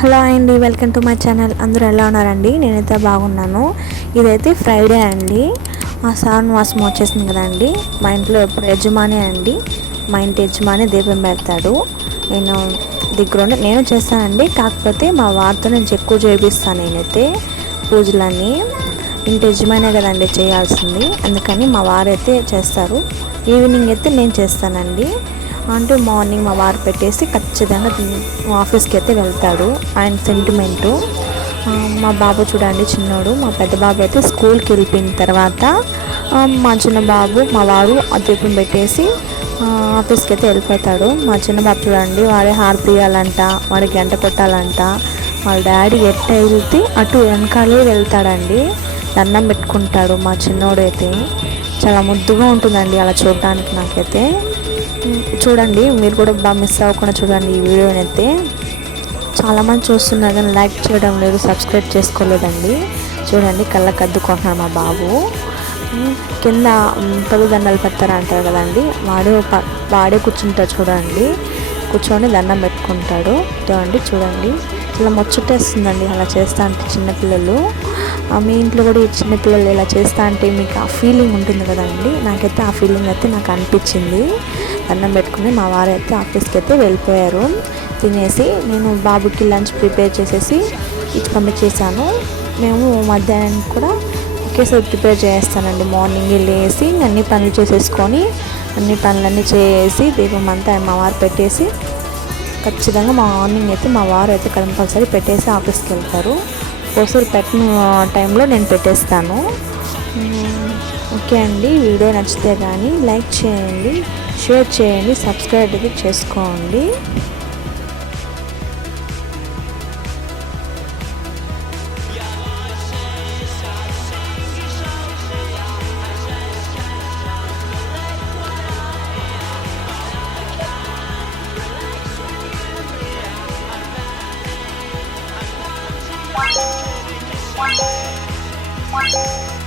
Hello అండి, welcome to my channel. అందరూ ఎలా ఉన్నారండి? నేనైతే బాగున్నాను. ఇదైతే ఫ్రైడే అండి. శ్రావణమాసం వచ్చేసింది కదండి. మా ఇంట్లో ఎప్పుడు యజమాని అండి, మా ఇంటి యజమాని దీపం పెడతాడు. నేను దగ్గరుండి నేను చేస్తానండి. కాకపోతే మా వారితో నేను ఎక్కువ చేపిస్తాను. నేనైతే పూజలన్నీ ఇంటి యజమానే కదండి చేయాల్సింది, అందుకని మా వారైతే చేస్తారు. ఈవినింగ్ అయితే నేను చేస్తానండి. అంటే మార్నింగ్ మా వారు పెట్టేసి ఖచ్చితంగా ఆఫీస్కి అయితే వెళ్తాడు. ఆయన సెంటిమెంటు. మా బాబు చూడండి చిన్నోడు. మా పెద్ద బాబు అయితే స్కూల్కి వెళ్ళిపోయిన తర్వాత మా చిన్న బాబు మా వారు దీపం పెట్టేసి ఆఫీస్కి అయితే వెళ్ళిపోతాడు. మా చిన్న బాబు చూడండి, వాడే హారతి తీయాలంట, వాడికి గంట కొట్టాలంట. వాళ్ళ డాడీ ఎట్ట వెళ్తే అటు వెనకాలే వెళ్తాడండి, దండం పెట్టుకుంటాడు. మా చిన్నోడు అయితే చాలా ముద్దుగా ఉంటుందండి అలా చూడటానికి. నాకైతే చూడండి, మీరు కూడా బాగా మిస్ అవ్వకుండా చూడండి ఈ వీడియోని. అయితే చాలామంది చూస్తున్నారు కానీ లైక్ చేయడం లేదు, సబ్స్క్రైబ్ చేసుకోలేదండి. చూడండి, కళ్ళకు అద్దుకుంటున్నాడు మా బాబు. కింద పది దండలు పెడతారు అంటారు కదండి, వాడే కూర్చుంటాడు. చూడండి, కూర్చొని దండం పెట్టుకుంటాడు. చూడండి ఇలా ముచ్చటేస్తుందండి అలా చేస్తా అంటే చిన్నపిల్లలు. మీ ఇంట్లో కూడా ఈ చిన్నపిల్లలు ఇలా చేస్తా అంటే మీకు ఆ ఫీలింగ్ ఉంటుంది కదండి. నాకైతే ఆ ఫీలింగ్ అయితే నాకు అనిపించింది. దండం పెట్టుకుని మా వారు అయితే ఆఫీస్కి అయితే వెళ్ళిపోయారు. తినేసి నేను బాబుకి లంచ్ ప్రిపేర్ చేసేసి ఇచ్చి పంపించేసాను. మేము మధ్యాహ్నం కూడా ఒకేసారి ప్రిపేర్ చేస్తానండి. మార్నింగ్ లేసి అన్ని పనులు చేసేసుకొని అన్ని పనులన్నీ చేసి దీపం అంతా మా వారు పెట్టేసి ఖచ్చితంగా మార్నింగ్ అయితే మా వారు అయితే కంపల్సరీ పెట్టేసి ఆఫీస్కి వెళ్తారు. ఒకసారి పెట్టిన టైంలో నేను పెట్టేస్తాను. ఓకే అండి, వీడియో నచ్చితే కానీ లైక్ చేయండి, షేర్ చేయండి, సబ్స్క్రైబ్ అయితే చేసుకోండి. Bye.